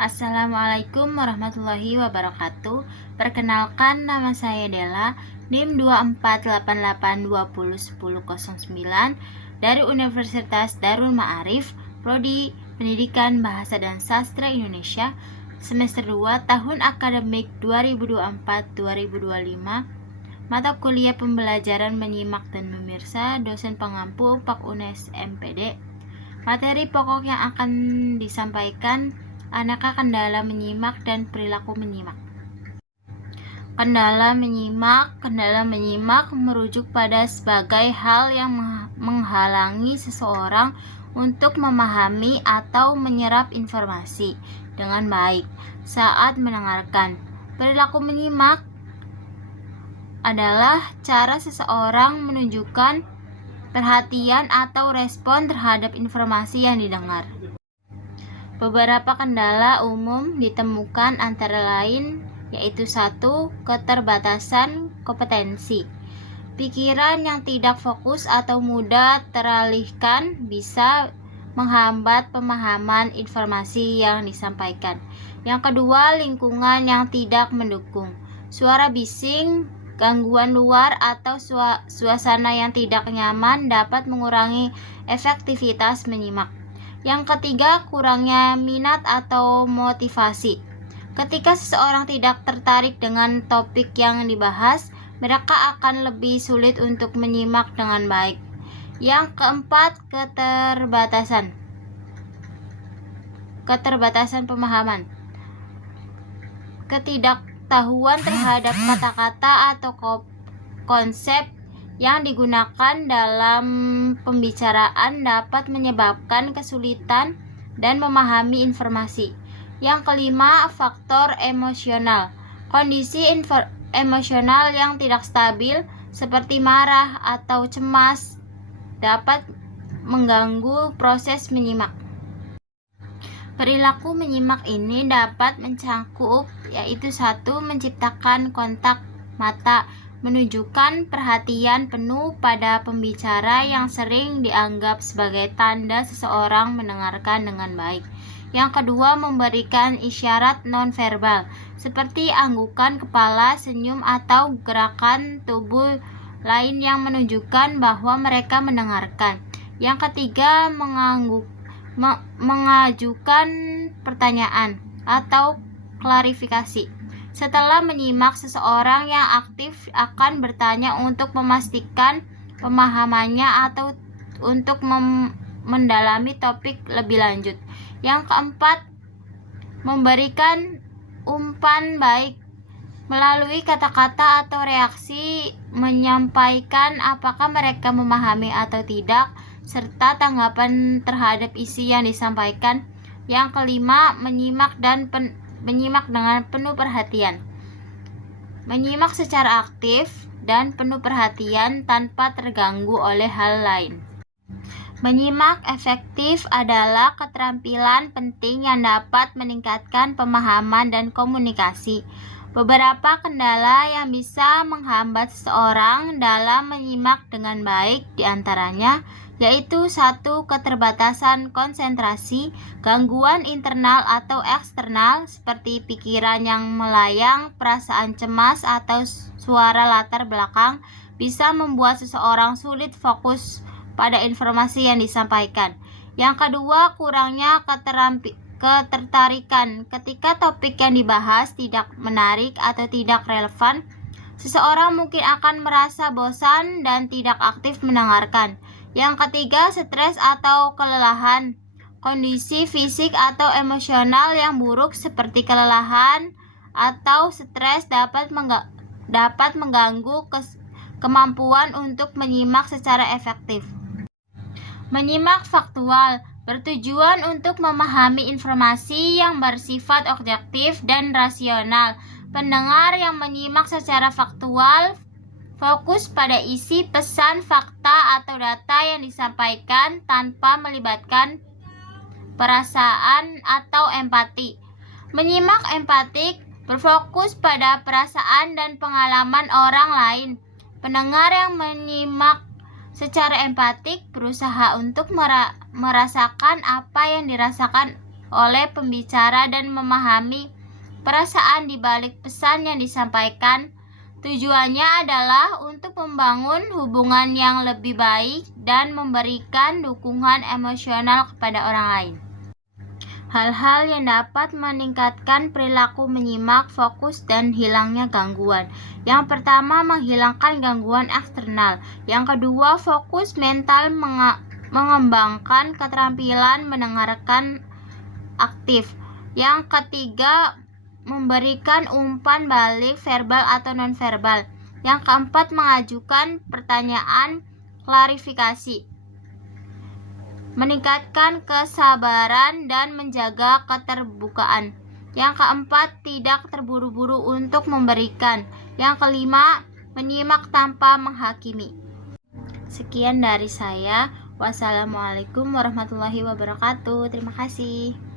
Assalamualaikum warahmatullahi wabarakatuh. Perkenalkan, nama saya Della, NIM 2488201009 dari Universitas Darul Ma'arif, Prodi Pendidikan Bahasa dan Sastra Indonesia, semester 2 tahun akademik 2024-2025. Mata kuliah pembelajaran menyimak dan memirsa, dosen pengampu Pak UNES MPD. Materi pokok yang akan disampaikan aneka kendala menyimak dan perilaku menyimak. Kendala menyimak merujuk pada sebagai hal yang menghalangi seseorang untuk memahami atau menyerap informasi dengan baik saat mendengarkan. Perilaku menyimak adalah cara seseorang menunjukkan perhatian atau respon terhadap informasi yang didengar. Beberapa kendala umum ditemukan antara lain yaitu 1. Keterbatasan kompetensi. Pikiran yang tidak fokus atau mudah teralihkan bisa menghambat pemahaman informasi yang disampaikan. Yang kedua, lingkungan yang tidak mendukung. Suara bising, gangguan luar atau suasana yang tidak nyaman dapat mengurangi efektivitas menyimak. Yang ketiga, kurangnya minat atau motivasi. Ketika seseorang tidak tertarik dengan topik yang dibahas, mereka akan lebih sulit untuk menyimak dengan baik. Yang keempat, keterbatasan pemahaman. Ketidaktahuan terhadap kata-kata atau konsep yang digunakan dalam pembicaraan dapat menyebabkan kesulitan dan memahami informasi. Yang kelima, faktor emosional. Kondisi emosional yang tidak stabil seperti marah atau cemas dapat mengganggu proses menyimak. Perilaku menyimak ini dapat mencakup yaitu 1. Menciptakan kontak mata, menunjukkan perhatian penuh pada pembicara yang sering dianggap sebagai tanda seseorang mendengarkan dengan baik. Yang kedua, memberikan isyarat nonverbal seperti anggukan kepala, senyum atau gerakan tubuh lain yang menunjukkan bahwa mereka mendengarkan. Yang ketiga, mengajukan pertanyaan atau klarifikasi. Setelah menyimak, seseorang yang aktif akan bertanya untuk memastikan pemahamannya atau untuk mendalami topik lebih lanjut. Yang keempat, memberikan umpan baik melalui kata-kata atau reaksi, menyampaikan apakah mereka memahami atau tidak, serta tanggapan terhadap isi yang disampaikan. Yang kelima, menyimak dengan penuh perhatian. Menyimak secara aktif dan penuh perhatian tanpa terganggu oleh hal lain. Menyimak efektif adalah keterampilan penting yang dapat meningkatkan pemahaman dan komunikasi. Beberapa kendala yang bisa menghambat seseorang dalam menyimak dengan baik diantaranya yaitu 1. Keterbatasan konsentrasi. Gangguan internal atau eksternal seperti pikiran yang melayang, perasaan cemas, atau suara latar belakang bisa membuat seseorang sulit fokus pada informasi yang disampaikan. Yang kedua, kurangnya ketertarikan. Ketika topik yang dibahas tidak menarik atau tidak relevan, seseorang mungkin akan merasa bosan dan tidak aktif mendengarkan. Yang ketiga, stres atau kelelahan. Kondisi fisik atau emosional yang buruk seperti kelelahan atau stres dapat mengganggu kemampuan untuk menyimak secara efektif. Menyimak faktual bertujuan untuk memahami informasi yang bersifat objektif dan rasional. Pendengar yang menyimak secara faktual fokus pada isi pesan, fakta, atau data yang disampaikan tanpa melibatkan perasaan atau empati. Menyimak empatik berfokus pada perasaan dan pengalaman orang lain. Pendengar yang menyimak secara empatik berusaha untuk merasakan apa yang dirasakan oleh pembicara dan memahami perasaan di balik pesan yang disampaikan. Tujuannya adalah untuk membangun hubungan yang lebih baik dan memberikan dukungan emosional kepada orang lain. Hal-hal yang dapat meningkatkan perilaku menyimak, fokus, dan hilangnya gangguan. Yang pertama, menghilangkan gangguan eksternal. Yang kedua, fokus mental mengembangkan keterampilan mendengarkan aktif. Yang ketiga, memberikan umpan balik verbal atau nonverbal. Yang keempat, mengajukan pertanyaan klarifikasi. Meningkatkan kesabaran dan menjaga keterbukaan. Yang keempat, tidak terburu-buru untuk memberikan. Yang kelima, menyimak tanpa menghakimi. Sekian dari saya. Wassalamualaikum warahmatullahi wabarakatuh. Terima kasih.